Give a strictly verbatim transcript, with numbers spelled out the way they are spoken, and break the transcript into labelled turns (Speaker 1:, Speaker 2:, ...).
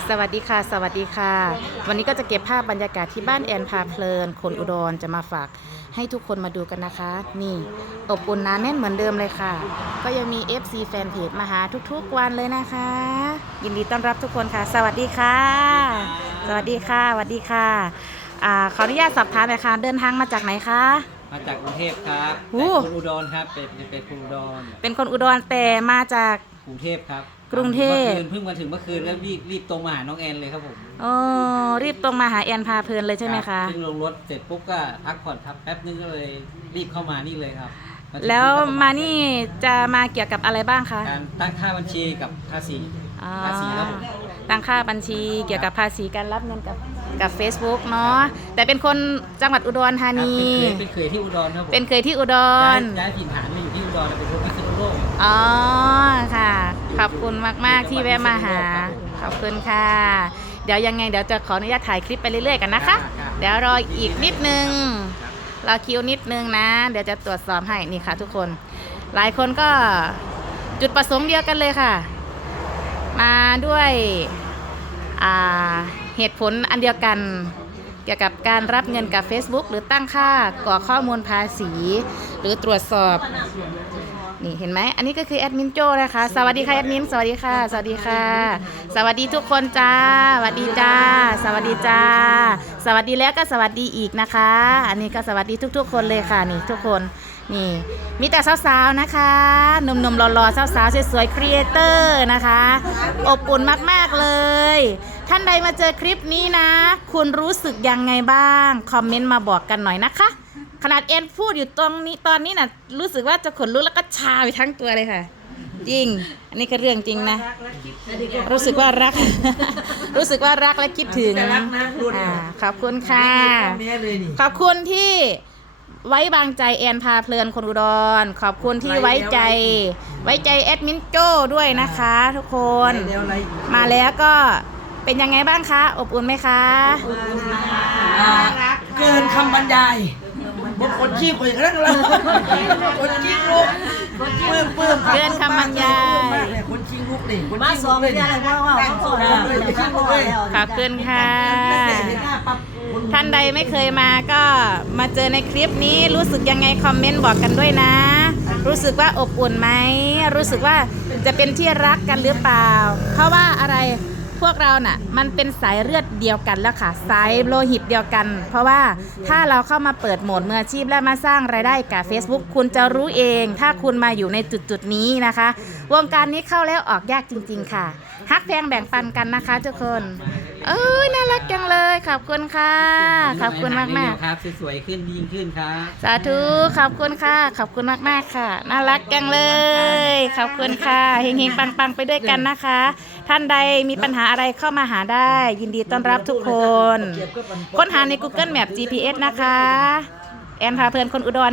Speaker 1: สวัสดีค่ะสวัสดีค่ะวันนี้ก็จะเก็บภาพบรรยากาศที่บ้านแอนพาเพลินคนอุดรจะมาฝากให้ทุกคนมาดูกันนะคะนี่อบอุ่นหนาแน่นเหมือนเดิมเลยค่ะก็ยังมี เอฟ ซี แฟนเพจมาหาทุกๆวันเลยนะคะยินดีต้อนรับทุกคนค่ะสวัสดีค่ะสวัสดีค่ะสวัสดีค่ะอ่าขออนุญาตสอบถามหน่อยค่ะเดินทางมาจากไหนคะ
Speaker 2: มาจากกรุงเทพครับ
Speaker 1: โอ้
Speaker 2: เป็นคนอุดรครับเป็นเป็นคนอุดร
Speaker 1: เป็นคนอุดรแต่มาจาก
Speaker 2: กรุงเทพครับ
Speaker 1: กรุงเทพ
Speaker 2: เมื่อคืนเพิ่งมาถึงเมื่อคืนแล้วรีบรีบตรงมาหาน้องแอนเลยครับผม
Speaker 1: โอ้รีบตรงมาหาแอนพาเพลินเลยใช่ไหมคะ
Speaker 2: เพิ่งลงรถเสร็จปุ๊บก็พักผ่อนครับแป๊บนึงก็เลยรีบเข้ามานี่เลยครับ
Speaker 1: แล้วมานี่จะมาเกี่ยวกับอะไรบ้างคะ
Speaker 2: การตั้งค่าบัญชีกับภาษีภาษีครับผม
Speaker 1: ตั้งค่าบัญชีเกี่ยวกับภาษีการรับเงินกับกับ Facebook เนาะแต่เป็นคนจังหวัดอุดรธานี
Speaker 2: เป็นเคยที่อุดรครับผม
Speaker 1: เป็นเคยที่อุดร
Speaker 2: ย้ายถิ่นฐานมาอยู่ที่อุดรเป็นคนพิษณุโลก
Speaker 1: อ๋อค่ะขอบคุณมากๆที่แวะมาหาขอบคุณค่ะเดี๋ยวยังไงเดี๋ยวจะขออนุญาตถ่ายคลิปไปเรื่อยๆกันนะคะเดี๋ยวรออีกนิดนึงรอคิวนิดนึงนะเดี๋ยวจะตรวจสอบให้นี่ค่ะทุกคนหลายคนก็จุดประสงค์เดียวกันเลยค่ะมาด้วยเหตุผลอันเดียวกันเกี่ยวกับการรับเงินกับ Facebook หรือตั้งค่ากรอกข้อมูลภาษีหรือตรวจสอบนี่เห็นไหมอันนี้ก็คือแอดมินโจ้นะคะสวัสดีค่ะแอดมินสวัสดีค่ะสวัสดีค่ะสวัสดีทุกคนจ้าสวัสดีจ้าสวัสดีจ้าสวัสดีแล้วก็สวัสดีอีกนะคะอันนี้ก็สวัสดีทุกๆคนเลยค่ะนี่ทุกคนนี่มีแต่สาวๆนะคะหนุ่มๆหล่อๆสาวๆสวยๆครีเอเตอร์นะคะอบอุ่นมากๆเลยท่านใดมาเจอคลิปนี้นะคุณรู้สึกยังไงบ้างคอมเมนต์มาบอกกันหน่อยนะคะขนาดเอ็นพูดอยู่ตรงนี้ตอนนี้นะรู้สึกว่าจะขนลุกแล้วก็ชาไปทั้งตัวเลยค่ะจริงอันนี้ก็เรื่องจริงนะรู้สึกว่ารักรู้สึกว่ารักและคิดถึงอ่าขอบคุณค่ะขอบคุณที่ไว้วางใจแอนพาเพลินคนอุดรขอบคุณที่ไว้ใจไว้ใจแอดมินโจ้ด้วยนะคะทุกคนมาแล้วก็เป็นยังไงบ้างคะอบอุ่นไหมคะ
Speaker 3: เกินคำบรรยายบางคนขี้คุยกันแล้วเราคนขี้ลุกเพิ่มเพิ่ม
Speaker 1: เกินคำบรรยาย
Speaker 3: คนขี้ลุกดิ
Speaker 4: มาสองเลยอะไรว่าว่าเขาบอกแล้ว
Speaker 1: ขอบคุณค่ะท่านใดไม่เคยมาก็มาเจอในคลิปนี้รู้สึกยังไงคอมเมนต์บอกกันด้วยนะรู้สึกว่าอบอุ่นไหมรู้สึกว่าจะเป็นที่รักกันหรือเปล่าเพราะว่าอะไรพวกเราน่ะมันเป็นสายเลือดเดียวกันแล้วค่ะสายโลหิตเดียวกันเพราะว่าถ้าเราเข้ามาเปิดโหมดมืออาชีพและมาสร้างรายได้กับ Facebook คุณจะรู้เองถ้าคุณมาอยู่ในจุดๆนี้นะคะวงการนี้เข้าแล้วออกยากจริงๆค่ะฮักแพงแบ่งปันกันนะคะทุกคนเอ้ยน่ารักจังเลยขอบคุณค่ะขอบคุณมากมาก
Speaker 2: ครับสวยๆขึ้นยิ่งขึ้นครับ
Speaker 1: สาธุขอบคุณค่ะขอบคุณมากมากค่ะน่ารักจังเลยขอบคุณค่ะเฮงๆปังๆไปด้วยกันนะคะท่านใดมีปัญหาอะไรเข้ามาหาได้ยินดีต้อนรับทุกคนค้นหาใน Google Map จี พี เอส นะคะแอนพาเพลินคนอุดร